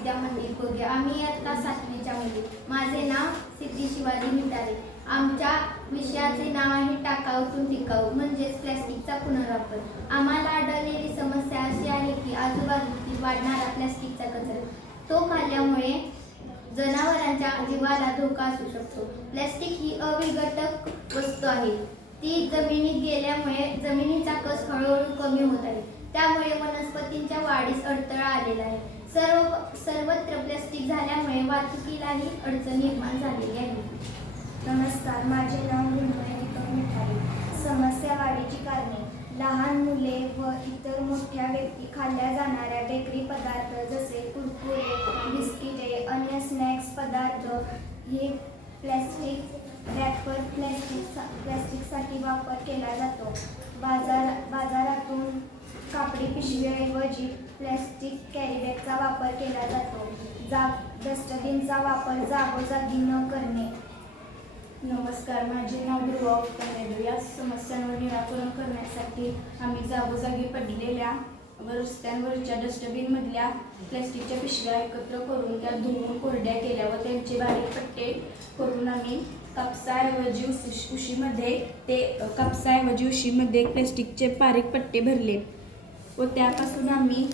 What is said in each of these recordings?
विद्या मंदिर कोगे। आम्ही आता 7वीच्या मुली। माझे नाव सिद्धी शिवाजी मिटारे। आमच्या विषयाचे नाव आहे टाकाऊतून टिकाऊ म्हणजेच प्लॅस्टिकचा पुनर्वापर। आम्हाला आढळलेली समस्या अशी आहे की आजूबाजूला वाढणारा प्लॅस्टिकचा कचरा तो खाल्ल्यामुळे जनावरांच्या जीवाला धोका असू शकतो। प्लॅस्टिक ही अविघटक वस्तू आहे। ती जमिनीत गेल्यामुळे जमिनीचा कस हळूहळू कमी होत आहे। त्यामुळे वनस्पतींच्या वाढीस अडथळा आलेला आहे। सर्वत्र प्लॅस्टिक झाल्यामुळे वाहतुकीलाही अडचण निर्माण झालेली आहे। नमस्कार, माझे नाव मृण्मयी दीपक मिठारे। समस्या वाढीची कारणे: लहान मुले व इतर मोठ्या व्यक्ती खाल्ल्या जाणाऱ्या बेकरी पदार्थ जसे कुरकुरे, बिस्किटे, अन्य स्नॅक्स पदार्थ हे प्लॅस्टिक रॅपर प्लॅस्टिकसाठी वापर केला जातो। बाजारातून कापडी पिशवीऐवजी प्लॅस्टिक कॅरीबॅगचा वापर केला जातो। डस्टबिनचा वापर जागोजागी न करणे। नमस्कार, माझे नाव ध्रुवा उत्तम। या समस्यांवर निराकरण करण्यासाठी आम्ही जागोजागी पडलेल्या व रस्त्यांवरच्या डस्टबिनमधल्या प्लॅस्टिकच्या पिशव्या एकत्र करून त्या धुवून कोरड्या केल्या व त्यांचे बारीक पट्टे करून आम्ही कापसाऐवजी उशीमध्ये प्लॅस्टिकचे बारीक पट्टे भरले व त्यापासून आम्ही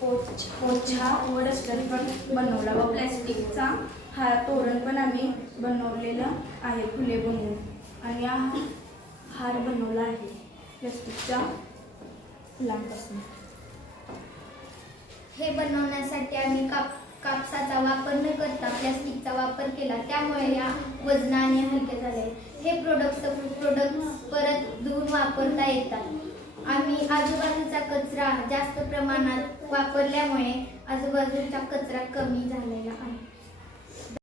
पोछा व डस्टर पण बनवला व प्लॅस्टिकचा तोरण पण आम्ही बनवलेलं आहे फुले बनवून, आणि हार बनवला आहे प्लॅस्टिकच्या फुलांपासून। हे बनवण्यासाठी आम्ही कापसाचा वापर न करता प्लॅस्टिकचा वापर केला। त्यामुळे या वजनाने हलके झाले। हे प्रोडक्ट्स परत धुवून वापरता येतात। आम्ही आजूबाजूचा कचरा जास्त प्रमाणात वापरल्यामुळे आजूबाजूचा कचरा कमी झालेला आहे।